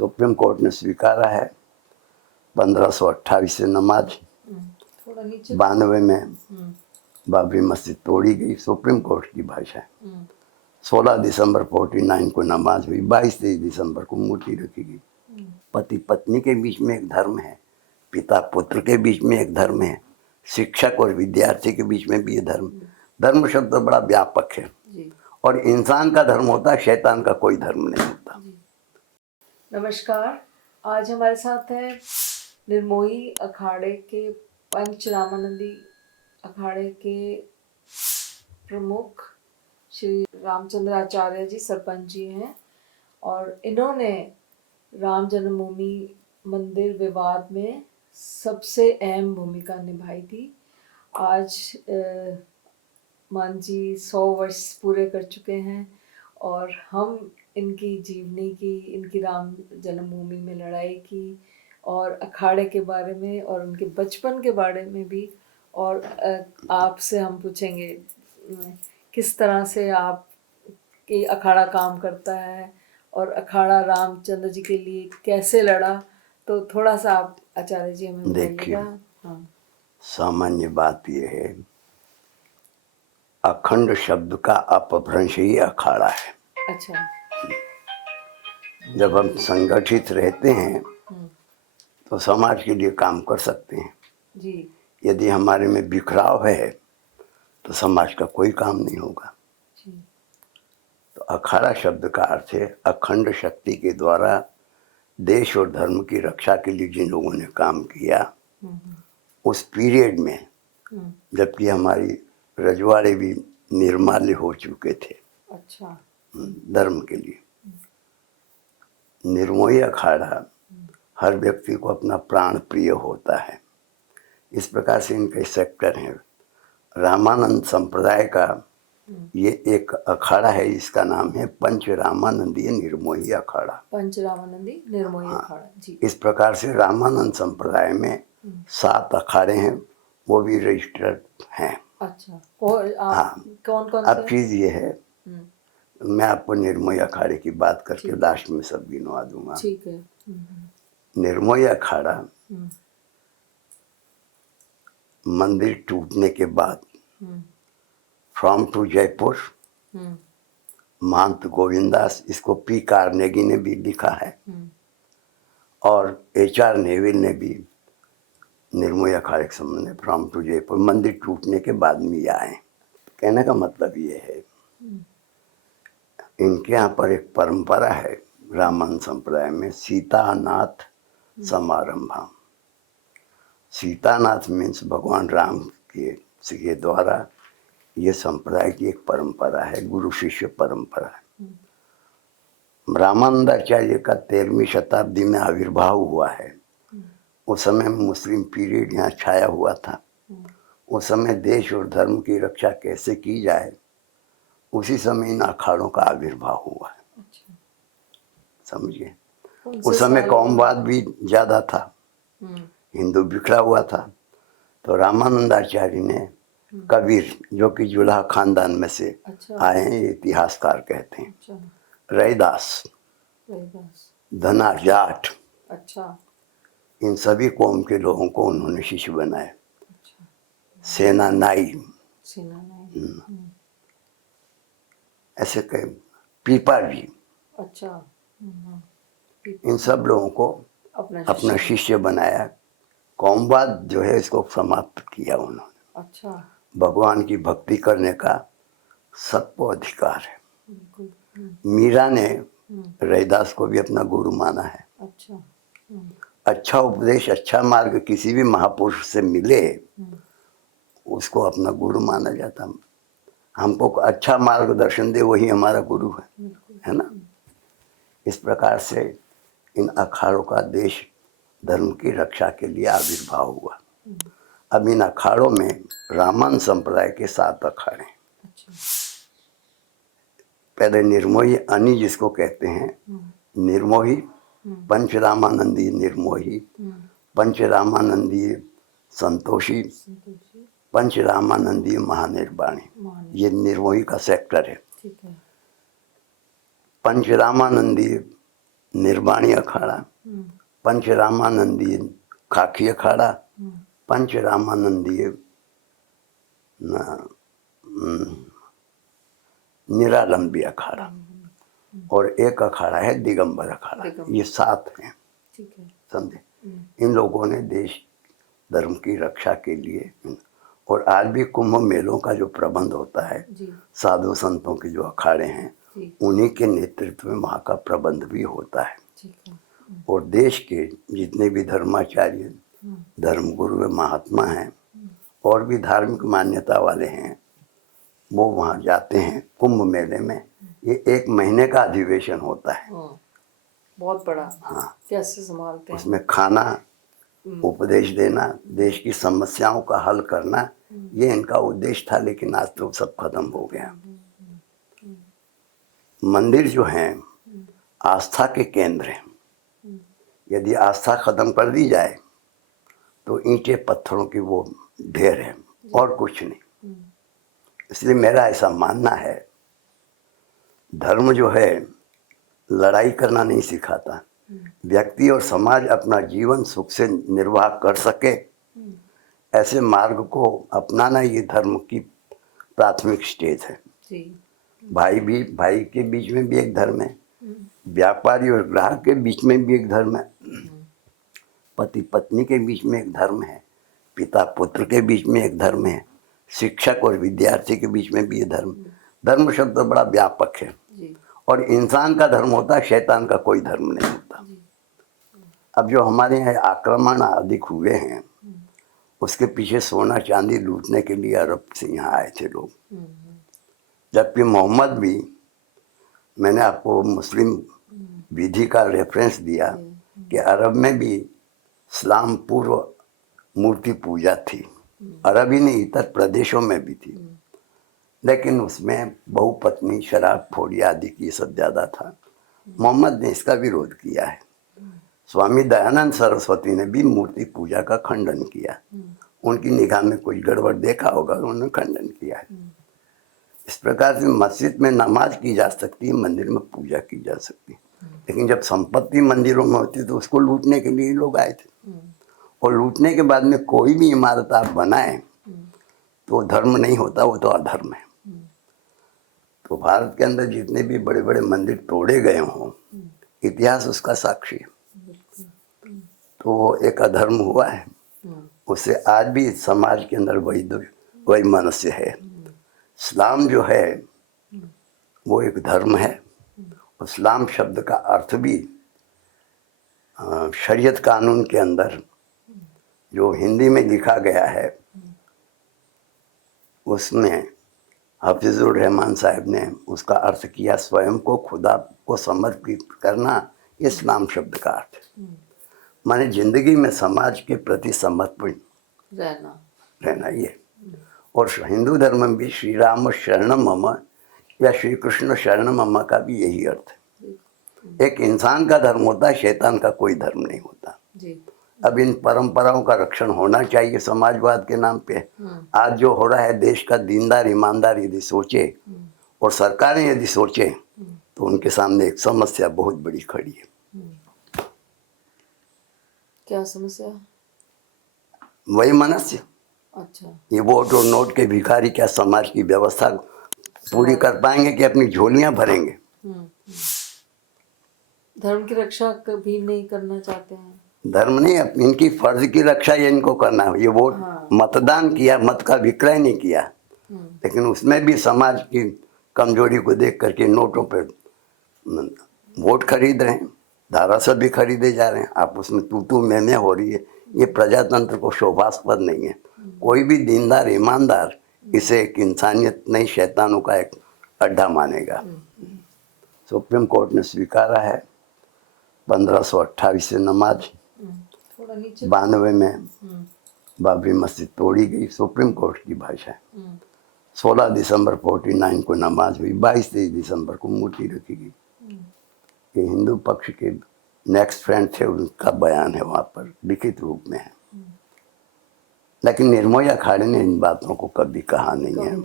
Supreme court ने स्वीकारा है 1528 से नमाज 92 में बाबरी मस्जिद तोड़ी गई, सुप्रीम कोर्ट की भाषा है। 16 दिसंबर 49 को नमाज हुई, 22-23 दिसंबर को मूर्ति रखी गई। पति पत्नी के बीच में एक धर्म है, पिता पुत्र के बीच में एक धर्म है, शिक्षक और विद्यार्थी के बीच में भी ये धर्म शब्द बड़ा व्यापक है। और इंसान का धर्म होता है, शैतान का कोई धर्म नहीं होता। नमस्कार, आज हमारे साथ है निर्मोही अखाड़े के पंचरामानंदी अखाड़े के प्रमुख श्री रामचंद्र आचार्य जी, सरपंच जी हैं। और इन्होंने राम जन्मभूमि मंदिर विवाद में सबसे अहम भूमिका निभाई थी। आज मान जी 100 वर्ष पूरे कर चुके हैं और हम इनकी जीवनी की, इनकी राम जन्मभूमि में लड़ाई की और अखाड़े के बारे में और उनके बचपन के बारे में भी, और आपसे हम पूछेंगे किस तरह से आप कि अखाड़ा काम करता है और अखाड़ा रामचंद्र जी के लिए कैसे लड़ा। तो थोड़ा सा आप आचार्य जी हमें बताइएगा। हाँ, सामान्य बात यह है, अखंड शब्द का अपभ्रंश ही अखाड़ा है। अच्छा। जब हम संगठित रहते हैं तो समाज के लिए काम कर सकते हैं जी। यदि हमारे में बिखराव है तो समाज का कोई काम नहीं होगा जी। तो अखाड़ा शब्द का अर्थ है अखंड शक्ति के द्वारा देश और धर्म की रक्षा के लिए जिन लोगों ने काम किया उस पीरियड में, जबकि हमारी रजवाड़े भी निर्माल्य हो चुके थे। अच्छा। धर्म के लिए निर्मोही अखाड़ा हर व्यक्ति को अपना प्राण प्रिय होता है। इस प्रकार से इनके सेक्टर हैं। रामानंद संप्रदाय का ये एक अखाड़ा है, इसका नाम है पंचरामानंदीय निर्मोही अखाड़ा। पंचरामानंदी निर्मोही अखाड़ा जी। इस प्रकार से रामानंद संप्रदाय में 7 अखाड़े हैं, वो भी रजिस्टर्ड हैं। अच्छा। कौन कौन अब चीज ये है, मैं आपको निर्मोही अखाड़े की बात करके लास्ट में सब गिनवा दूंगा। ठीक है। निर्मोही अखाड़ा मंदिर टूटने के बाद फ्रॉम टू जयपुर, महंत गोविंदास, इसको पी कार्नेगी ने भी लिखा है और HR नेविल ने भी निर्मोही अखाड़े के संबंध में फ्रॉम टू जयपुर, मंदिर टूटने के बाद में आए। कहने का मतलब ये है, इनके यहाँ पर एक परंपरा है रामानंद संप्रदाय में, सीतानाथ समारंभा। सीतानाथ मीन्स भगवान राम के द्वारा ये संप्रदाय की एक परंपरा है, गुरु शिष्य परंपरा है। रामानंदाचार्य का 13वीं शताब्दी में आविर्भाव हुआ है। उस समय मुस्लिम पीरियड यहाँ छाया हुआ था। उस समय देश और धर्म की रक्षा कैसे की जाए, उसी समय इन अखाड़ों का आविर्भाव हुआ है। अच्छा। समझिए, उस समय कौमवाद भी ज्यादा था, हिंदू बिखरा हुआ था। तो रामानंदाचार्य ने कबीर, जो कि जुलाहा खानदान में से आए हैं, इतिहासकार कहते हैं, रैदास, धना जाट, इन सभी कौम के लोगों को उन्होंने शिष्य बनाया। सेना नाई, ऐसे कई, पीपा जी, इन सब लोगों को अपना शिष्य बनाया। कौमवाद जो है इसको समाप्त किया उन्होंने। अच्छा। भगवान की भक्ति करने का सबको अधिकार है। मीरा ने रैदास को भी अपना गुरु माना है। अच्छा। अच्छा उपदेश, अच्छा मार्ग किसी भी महापुरुष से मिले उसको अपना गुरु माना जाता। हमको अच्छा मार्गदर्शन दे वही हमारा गुरु है ना। इस प्रकार से इन अखाड़ों का देश धर्म की रक्षा के लिए आविर्भाव हुआ। अब इन अखाड़ों में रामानंद संप्रदाय के 7 अखाड़े। पहले निर्मोही अनी जिसको कहते हैं, निर्मोही, पंचरामानंदी निर्मोही, पंचरामानंदी संतोषी, पंचरामानंदी महानिर्वाणी, ये निर्मोही का सेक्टर है। पंचरामानंदी निर्वाणी अखाड़ा, पंचरामानंदीय खाकी अखाड़ा, पंचरामानंदीय निरालंबी अखाड़ा, और एक अखाड़ा है दिगंबर अखाड़ा। ये 7 हैं, ठीक है। समझे। इन लोगों ने देश धर्म की रक्षा के लिए, और आज भी कुंभ मेलों का जो प्रबंध होता है, साधु संतों के जो अखाड़े हैं, उन्हीं के नेतृत्व में वहाँ का प्रबंध भी होता है। और देश के जितने भी धर्माचार्य, धर्मगुरु व महात्मा हैं, और भी धार्मिक मान्यता वाले हैं, वो वहाँ जाते हैं कुंभ मेले में। ये 1 महीने का अधिवेशन होता है, बहुत बड़ा। हाँ, कैसे संभालते हैं? उसमें खाना, उपदेश देना, देश की समस्याओं का हल करना, ये इनका उद्देश्य था। लेकिन आज तो सब खत्म हो गया। मंदिर जो हैं आस्था के केंद्र हैं। यदि आस्था खत्म कर दी जाए तो ईंटें पत्थरों की वो ढेर है, और कुछ नहीं। इसलिए मेरा ऐसा मानना है, धर्म जो है लड़ाई करना नहीं सिखाता। व्यक्ति और समाज अपना जीवन सुख से निर्वाह कर सके, ऐसे मार्ग को अपनाना ये धर्म की प्राथमिक स्टेज है। भाई के बीच में भी एक धर्म है, व्यापारी और ग्राहक के बीच में भी एक धर्म है, पति पत्नी के बीच में एक धर्म है, पिता पुत्र के बीच में एक धर्म है, शिक्षक और विद्यार्थी के बीच में भी ये धर्म शब्द बड़ा व्यापक है। और इंसान का धर्म होता है, शैतान का कोई धर्म नहीं होता। अब जो हमारे यहाँ आक्रमण अधिक हुए हैं, उसके पीछे सोना चांदी लूटने के लिए अरब से यहाँ आए थे लोग। जबकि मोहम्मद भी, मैंने आपको मुस्लिम विधि का रेफरेंस दिया कि अरब में भी इस्लाम पूर्व मूर्ति पूजा थी। अरब ही नहीं, इतर प्रदेशों में भी थी, लेकिन उसमें बहुपत्नी, शराब फोड़ी आदि की सब ज़्यादा था। मोहम्मद ने इसका विरोध किया है। स्वामी दयानंद सरस्वती ने भी मूर्ति पूजा का खंडन किया। उनकी निगाह में कुछ गड़बड़ देखा होगा, उन्होंने खंडन किया है। इस प्रकार से मस्जिद में नमाज की जा सकती है, मंदिर में पूजा की जा सकती है। लेकिन जब संपत्ति मंदिरों में होती तो उसको लूटने के लिए लोग आए थे, और लूटने के बाद में कोई भी इमारत आप बनाए तो धर्म नहीं होता, वो तो अधर्म है। तो भारत के अंदर जितने भी बड़े बड़े मंदिर तोड़े गए हों, इतिहास उसका साक्षी है। तो वो एक अधर्म हुआ है। उससे आज भी समाज के अंदर वही मनुष्य है। इस्लाम जो है वो एक धर्म है। इस्लाम शब्द का अर्थ भी शरीयत कानून के अंदर जो हिंदी में लिखा गया है, उसमें हफीजुर रहमान साहब ने उसका अर्थ किया स्वयं को खुदा को समर्पित करना। इस्लाम शब्द का अर्थ माने जिंदगी में समाज के प्रति समर्पित रहना ये। और हिंदू धर्म में भी श्री राम शरणम मम या श्री कृष्ण शरणम मम का भी यही अर्थ है। एक इंसान का धर्म होता है, शैतान का कोई धर्म नहीं होता। अब इन परंपराओं का रक्षण होना चाहिए समाजवाद के नाम पे। आज जो हो रहा है, देश का दीनदार ईमानदार यदि सोचे और सरकारें यदि सोचे तो उनके सामने एक समस्या बहुत बड़ी खड़ी है। क्या समस्या? वही मनुष्य। अच्छा, ये वोट और नोट के भिखारी क्या समाज की व्यवस्था पूरी कर पाएंगे कि अपनी झोलियां भरेंगे? धर्म की रक्षा कभी नहीं करना चाहते हैं। धर्म नहीं, इनकी फर्ज की रक्षा ये इनको करना है। ये वोट मतदान किया, मत का विक्रय नहीं किया, लेकिन उसमें भी समाज की कमजोरी को देख करके नोटों पे वोट खरीद रहे हैं, धारासभ्य खरीदे जा रहे हैं। आप उसमें तू मैं हो रही है। ये प्रजातंत्र को शोभास्पद नहीं है। कोई भी दीनदार ईमानदार इसे एक इंसानियत नहीं, शैतानों का एक अड्डा मानेगा। सुप्रीम कोर्ट ने स्वीकारा है 1528 से नमाज 92 में बाबरी मस्जिद तोड़ी गई। सुप्रीम कोर्ट की भाषा है। 16 दिसंबर 49 को नमाज हुई, 22-23 दिसंबर को मूर्ति रखी गई। ये हिंदू पक्ष के नेक्स्ट फ्रेंड थे, उनका बयान है, वहाँ पर लिखित रूप में है। लेकिन निर्मोही अखाड़े ने इन बातों को कभी कहा नहीं है।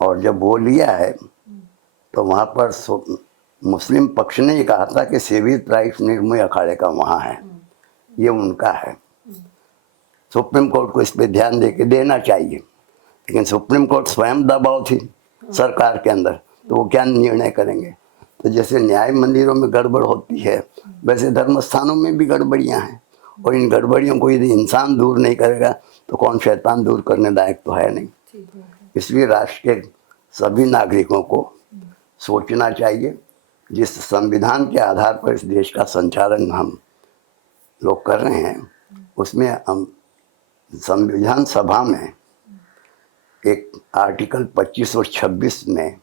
और जब वो लिया है तो वहाँ पर मुस्लिम पक्ष ने ही कहा था कि सिविल राइट्स निर्मोही अखाड़े का वहाँ है, ये उनका है। सुप्रीम कोर्ट को इस पे ध्यान देना चाहिए, लेकिन सुप्रीम कोर्ट स्वयं दबाव थी सरकार के अंदर, तो वो क्या निर्णय करेंगे। तो जैसे न्याय मंदिरों में गड़बड़ होती है, वैसे धर्म स्थानों में भी गड़बड़ियाँ हैं, और इन गड़बड़ियों को यदि इंसान दूर नहीं करेगा तो कौन शैतान दूर करने लायक तो है नहीं। इसलिए राष्ट्र के सभी नागरिकों को सोचना चाहिए, जिस संविधान के आधार पर इस देश का संचालन हम लोग कर रहे हैं, उसमें हम संविधान सभा में एक आर्टिकल 25 और 26 में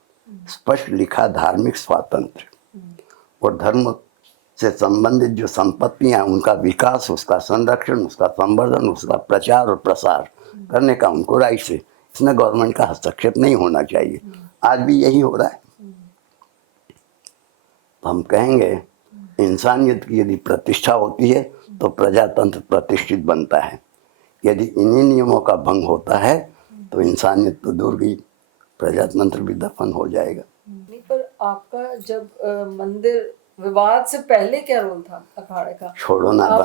स्पष्ट लिखा धार्मिक स्वातंत्र और धर्म से संबंधित जो संपत्तियां, उनका विकास, उसका संरक्षण, उसका संवर्धन, उसका प्रचार और प्रसार करने का उनको राइट है। इसमें गवर्नमेंट का हस्तक्षेप नहीं होना चाहिए। आज भी यही हो रहा है। तो हम कहेंगे इंसानियत की यदि प्रतिष्ठा होती है तो प्रजातंत्र प्रतिष्ठित बनता है। यदि इन्हीं नियमों का भंग होता है तो इंसानियत तो दूर गई, प्रजातंत्र भी दफन हो जाएगा। नहीं, पर आपका जब मंदिर विवाद से पहले क्या रोल था अखाड़े का? छोड़ो ना, आप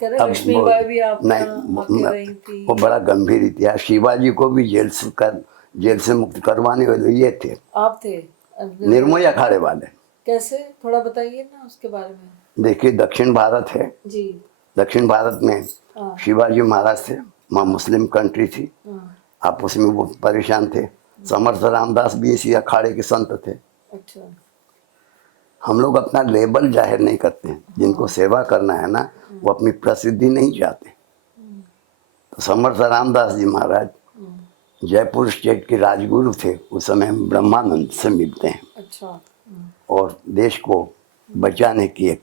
कह रहे लक्ष्मीबाई भी आप रही थी। वो बड़ा गंभीर इतिहास। शिवाजी को भी जेल से मुक्त करवाने वाले ये थे, आप थे निर्मोही अखाड़े वाले। कैसे, थोड़ा बताइए ना उसके बारे में। देखिए, दक्षिण भारत है जी, दक्षिण भारत में शिवाजी महाराज थे, वहाँ मुस्लिम कंट्री थी, आप उसमें वो परेशान थे। समर्थ रामदास भी इसी अखाड़े के संत थे। अच्छा, हम लोग अपना लेबल जाहिर नहीं करते हैं। जिनको सेवा करना है ना, वो अपनी प्रसिद्धि नहीं चाहते। तो समर्थ रामदास जी महाराज जयपुर स्टेट के राजगुरु थे, उस समय ब्रह्मानंद से मिलते हैं। अच्छा, और देश को बचाने की एक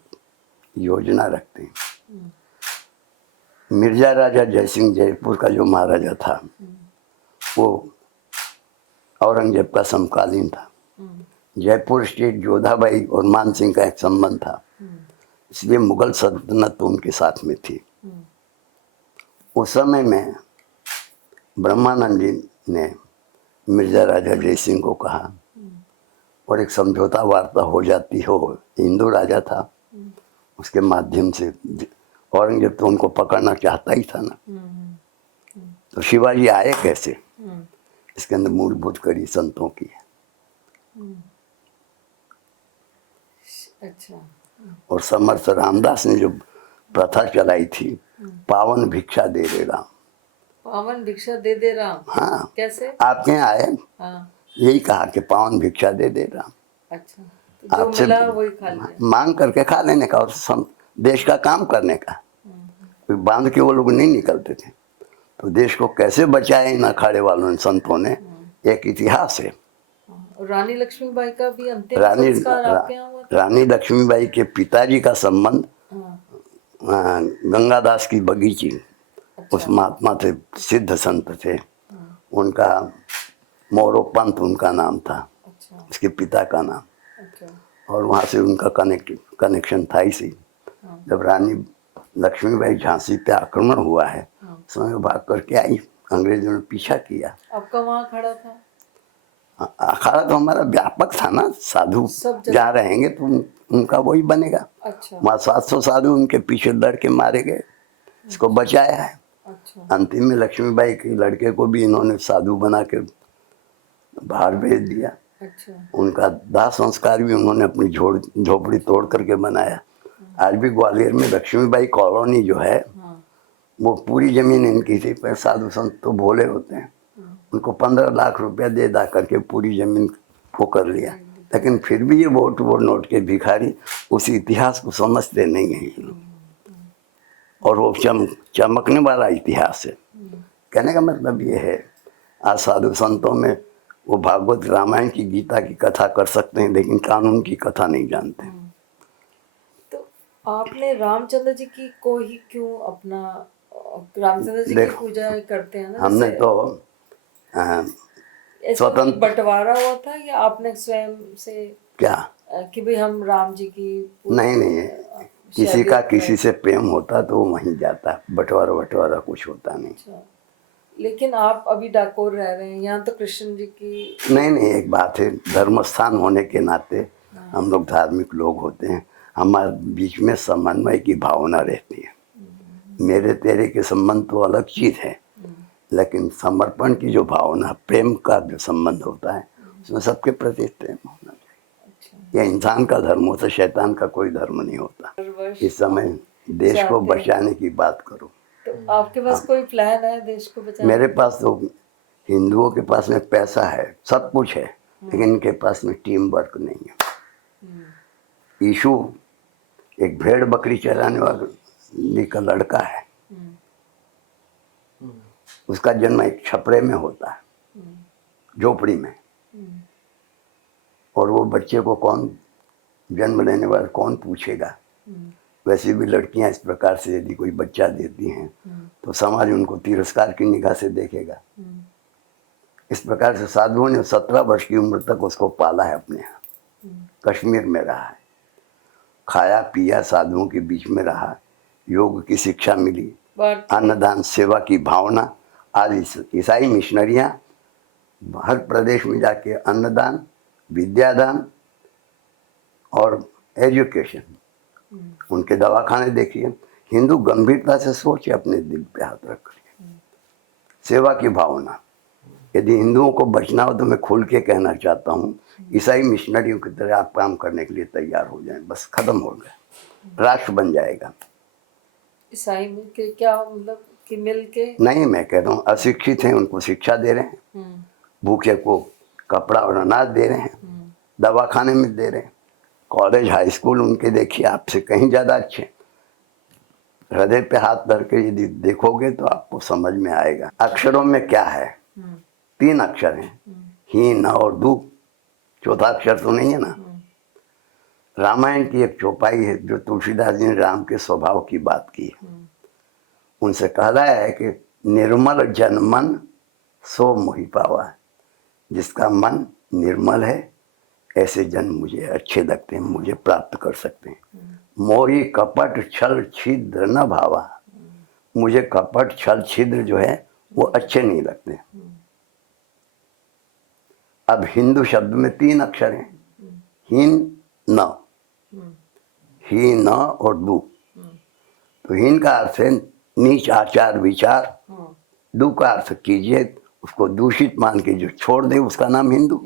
योजना रखते हैं। मिर्जा राजा जयसिंह जयपुर का जो महाराजा था, वो औरंगजेब का समकालीन था। जयपुर स्टेट जोधाबाई और मान सिंह का एक संबंध था, इसलिए मुगल सल्तनत उनके साथ में थी। उस समय में ब्रह्मानंद जी ने मिर्जा राजा जयसिंह को कहा, और एक समझौता वार्ता हो जाती हो। हिंदू राजा था, उसके माध्यम से औरंगजेब तो उनको पकड़ना चाहता ही था ना। तो शिवाजी आए कैसे, इसके अंदर मूलभूत कड़ी संतों की है। अच्छा, और समर्थ रामदास ने जो प्रथा चलाई थी, पावन भिक्षा दे दे राम। पावन भिक्षा दे दे राम? हाँ, कैसे? आपके यहाँ आए, हाँ, यही कहा कि पावन भिक्षा दे दे राम। अच्छा, तो जो आपसे मिला वही खा लिया, मांग करके खा लेने का, और देश का काम करने का। बांध के वो लोग नहीं निकलते थे। तो देश को कैसे बचाया इन अखाड़े वालों ने, संतों ने, एक इतिहास है। रानी लक्ष्मीबाई का भी अंतिम संस्कार आपके यहाँ हुआ था? रानी लक्ष्मीबाई के पिताजी का संबंध गंगादास की बगीची, उस महात्मा थे, सिद्ध संत थे। उनका मोरोपंत उनका नाम था, उसके पिता का नाम। और वहाँ से उनका कनेक्शन था इसी। जब रानी लक्ष्मीबाई झांसी पे आक्रमण हुआ है, समय भाग करके आई, अंग्रेजों ने पीछा किया। आपका वहाँ खड़ा था? अखाड़ा तो हमारा व्यापक था ना, साधु जहाँ रहेंगे तो उनका वही बनेगा। अच्छा, वहाँ 700 साधु उनके पीछे लड़के मारे गए, इसको बचाया है। अच्छा, अंतिम में लक्ष्मीबाई के लड़के को भी इन्होंने साधु बना के बाहर भेज दिया। अच्छा, उनका दाह संस्कार भी उन्होंने अपनी झोपड़ी तोड़ करके बनाया। आज भी ग्वालियर में लक्ष्मीबाई कॉलोनी जो है, वो पूरी जमीन इनकी थी। पर साधु संत तो भोले होते हैं, उनको 15 लाख रुपया दे दा करके पूरी जमीन को कर लिया। लेकिन फिर भी ये वोट नोट के भिखारी उस इतिहास को समझते नहीं हैं। और वो चमकने वाला इतिहास है। कहने का मतलब ये है, आज साधु संतों में वो भागवत रामायण की गीता की कथा कर सकते हैं, लेकिन कानून की कथा नहीं जानते। तो आपने रामचंद्र जी की को ही क्यों अपना, रामचंद्र जी की पूजा करते हैं ना? हमने तो स्वतंत्र बंटवारा हुआ था या आपने स्वयं से क्या कि भाई हम राम जी की? नहीं, किसी का किसी से प्रेम होता तो वो वहीं जाता, बंटवारा कुछ होता नहीं। अच्छा, लेकिन आप अभी डाकोर रह रहे हैं, यहाँ तो कृष्ण जी की। नहीं, एक बात है, धर्म स्थान होने के नाते हम लोग धार्मिक लोग होते हैं, हमारे बीच में समन्वय की भावना रहती है। मेरे तेरे के संबंध तो अलग चीज़ है, लेकिन समर्पण की जो भावना, प्रेम का जो संबंध होता है, उसमें सबके प्रति प्रेम होना चाहिए। यह इंसान का धर्म होता है, शैतान का कोई धर्म नहीं होता। इस समय देश को बचाने की बात करो तो आपके पास कोई प्लान है देश को बचाने? मेरे पास तो, हिंदुओं के पास में पैसा है, सब कुछ है, लेकिन इनके पास में टीम वर्क नहीं है। यीशु एक भेड़ बकरी चराने वाले का लड़का है, उसका जन्म एक छपरे में होता है, झोपड़ी में, और वो बच्चे को कौन, जन्म लेने वाला कौन पूछेगा। वैसे भी लड़कियां इस प्रकार से यदि कोई बच्चा देती हैं तो समाज उनको तिरस्कार की निगाह से देखेगा। इस प्रकार से साधुओं ने 17 वर्ष की उम्र तक उसको पाला है अपने यहाँ, कश्मीर में रहा है, खाया पिया, साधुओं के बीच में रहा, योग की शिक्षा मिली, अन्नदान सेवा की भावना। आज ईसाई मिशनरियाँ हर प्रदेश में जाके अन्नदान, विद्यादान और एजुकेशन, उनके दवाखाने देखिए। हिंदू गंभीरता से सोचे, अपने दिल पे हाथ रख कर, सेवा की भावना। यदि हिंदुओं को बचना हो तो मैं खुल के कहना चाहता हूँ, ईसाई मिशनरियों की तरह आप काम करने के लिए तैयार हो जाएं, बस खत्म हो गया, राष्ट्र बन जाएगा। ईसाई में के क्या मतलब कि मिल के? नहीं, मैं कह रहा हूँ अशिक्षित हैं उनको शिक्षा दे रहे हैं, भूखे को कपड़ा और अनाज दे रहे हैं, दवाखाने में दे रहे हैं, कॉलेज हाई स्कूल उनके देखिए आपसे कहीं ज़्यादा अच्छे। हृदय पे हाथ धर के यदि देखोगे तो आपको समझ में आएगा। अक्षरों में क्या है, 3 अक्षर हैं, ही, न और दू, चौथा अक्षर तो नहीं है ना। रामायण की एक चौपाई है जो तुलसीदास जी ने राम के स्वभाव की बात की है। उनसे कहा है कि निर्मल जन मन सो मोहि पावा, जिसका मन निर्मल है ऐसे जन मुझे अच्छे लगते हैं, मुझे प्राप्त कर सकते हैं। मोहि कपट छल छिद्र न भावा, मुझे कपट छल छिद्र जो है वो अच्छे नहीं लगते। अब हिंदू शब्द में 3 अक्षर हैं, हीन न, ही, न और दू। तो हीन का अर्थ है नीच आचार विचार, दू का अर्थ कीजिए, उसको दूषित मान के जो छोड़ दे उसका नाम हिंदू।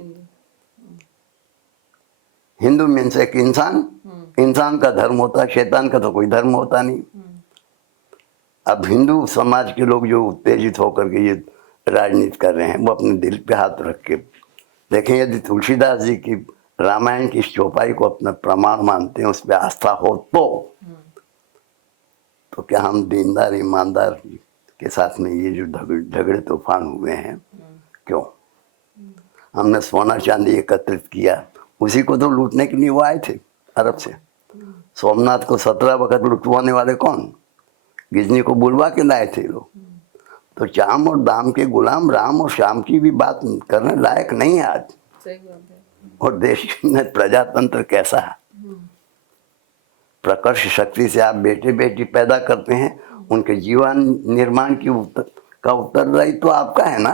हिंदू मीन्स एक इंसान, इंसान का धर्म होता है, शैतान का तो कोई धर्म होता नहीं। अब हिंदू समाज के लोग जो उत्तेजित होकर के ये राजनीति कर रहे हैं, वो अपने दिल पे हाथ रख के देखें। यदि तुलसीदास जी की रामायण की इस चौपाई को अपना प्रमाण मानते हैं, उस पर आस्था हो तो क्या हम दीनदार ईमानदार के साथ में ये जो झगड़े तूफान हुए हैं, क्यों? हमने सोना चांदी एकत्रित किया, उसी को तो लूटने के लिए वो आए थे अरब से। सोमनाथ को 17 वक्त लुटवाने वाले कौन? गिजनी को बुलवा के लाए थे लोग। तो चाम और दाम के गुलाम राम और श्याम की भी बात करने लायक नहीं है आज। सही बात है। और देश में प्रजातंत्र कैसा है? प्रकर्ष शक्ति से आप बेटे बेटी पैदा करते हैं, उनके जीवन निर्माण का उत्तरदायी तो आपका है ना।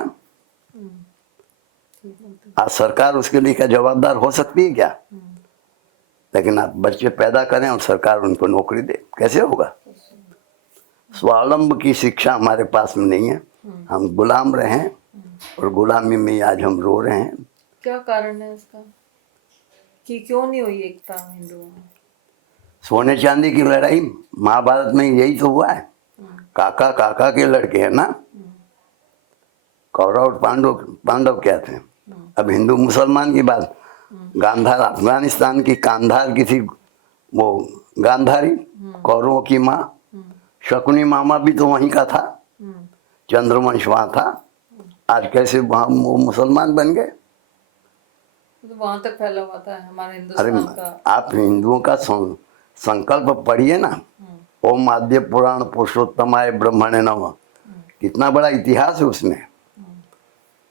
आज सरकार उसके लिए क्या जवाबदार हो सकती है क्या? लेकिन आप बच्चे पैदा करें और सरकार उनको नौकरी दे, कैसे होगा? स्वावलंब की शिक्षा हमारे पास में नहीं है, हम गुलाम रहे हैं और गुलामी में आज हम रो रहे हैं। क्या कारण है इसका कि क्यों नहीं हुई एकता हिंदुओं में? सोने चांदी की लड़ाई महाभारत में यही तो हुआ है। काका काका के लड़के हैं ना। कौरव और पांडव क्या थे? अब हिंदू मुसलमान की बात, गांधार अफगानिस्तान की कांधार की थी, वो गांधारी, कौरवों की माँ। शकुनी मामा भी तो वहीं का था, चंद्रवंश वहाँ था। आज कैसे वहाँ वो मुसलमान बन गए? तो वहां तक फैला हुआ था हमारे हिंदुस्तान का। आप हिंदुओं का संकल्प पढ़िए ना, ओम आद्य पुराण पुरुषोत्तमाय ब्रह्मणे नमः, कितना बड़ा इतिहास है उसमें।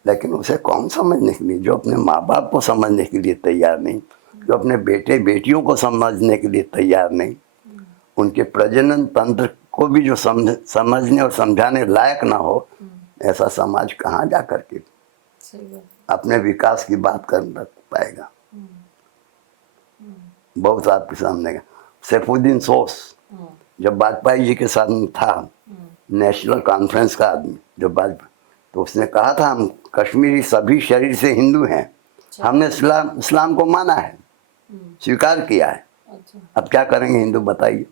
लेकिन उसे कौन समझने के लिए? जो अपने माँ बाप को समझने के लिए तैयार नहीं, जो अपने बेटे बेटियों को समझने के लिए तैयार नहीं, उनके प्रजनन तंत्र को भी जो समझने और समझाने लायक ना हो, ऐसा समाज कहाँ जा करके अपने विकास की बात कर पाएगा? बहुत आपके सामने का सैफुद्दीन सोस जब वाजपेयी जी के साथ में था, नेशनल कॉन्फ्रेंस का आदमी जब वाजपेयी, तो उसने कहा था हम कश्मीरी सभी शरीर से हिंदू हैं, हमने इस्लाम को माना है, स्वीकार किया है, अच्छा। अब क्या करेंगे हिंदू बताइए।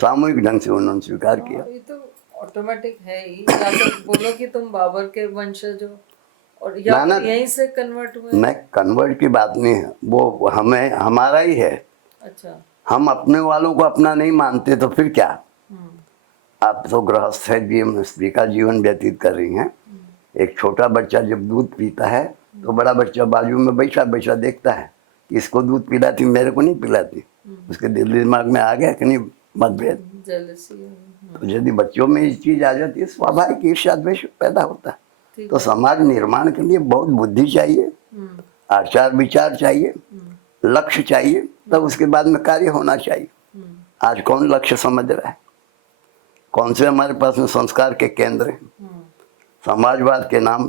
सामूहिक ढंग से उन्होंने स्वीकार किया। ये तो ऑटोमेटिक है ही, या तो बोलो कि तुम बाबर के वंशज हो, और या ना फिर यहीं से कन्वर्ट हुए। मैं कन्वर्ट की बात नहीं है, वो हमें हमारा ही है। अच्छा। हम अपने वालों को अपना नहीं मानते तो फिर क्या। आप तो गृहस्थ है, जीवन स्त्री का जीवन व्यतीत कर रही हैं। एक छोटा बच्चा जब दूध पीता है तो बड़ा बच्चा बाजू में बैठा बैठा देखता है कि इसको दूध पिलाती मेरे को नहीं पिलाती, उसके दिल दिमाग में आ गया कि नहीं मतभेद। जेलसी। तो यदि बच्चों में ये चीज आ जाती है, स्वाभाविक ईर्ष्या द्वेष पैदा होता है। तो समाज निर्माण के लिए बहुत बुद्धि चाहिए, आचार विचार चाहिए, लक्ष्य चाहिए, तब उसके बाद में कार्य होना चाहिए। आज कौन लक्ष्य समझ रहा है? कौन से हमारे पास में संस्कार के केंद्र हैं? समाजवाद के नाम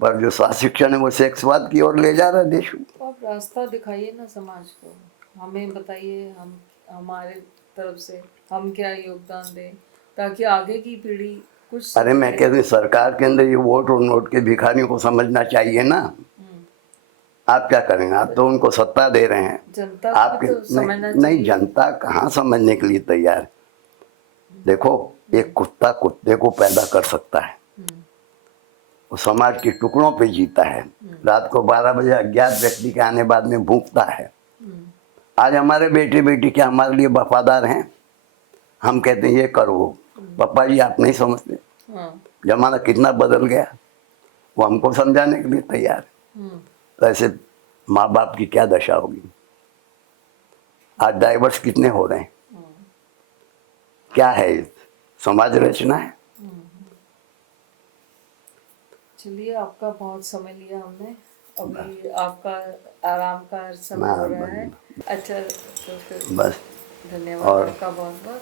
पर जो स्वास्थ्य शिक्षण है वो सेक्सवाद की ओर ले जा रहा है देश को। तो आप रास्ता दिखाइए ना समाज को, हमें बताइए, हम हमारे तरफ से हम क्या योगदान दें ताकि आगे की पीढ़ी कुछ। अरे मैं कहती हूँ सरकार के अंदर ये वोट और नोट के भिखारियों को समझना चाहिए ना। आप क्या करेंगे? आप तो उनको सत्ता दे रहे हैं, जनता आपके को तो समझना नहीं, जनता कहाँ समझने के लिए तैयार। देखो एक कुत्ता कुत्ते को पैदा कर सकता है, वो समाज के टुकड़ों पे जीता है, रात को 12 बजे अज्ञात व्यक्ति के आने बाद में भूखता है। आज हमारे बेटे बेटी क्या हमारे लिए वफादार हैं? हम कहते हैं ये करो, पापा जी आप नहीं समझते, जमाना कितना बदल गया, वो हमको समझाने के लिए तैयार। तो ऐसे माँ बाप की क्या दशा होगी। आज डाइवर्स कितने हो रहे हैं, क्या है ये? समाज रचना है। चलिए, आपका बहुत समय लिया हमने, अभी आपका आराम का समय हो रहा है। अच्छा, तो फिर बस धन्यवाद आपका बहुत बहुत।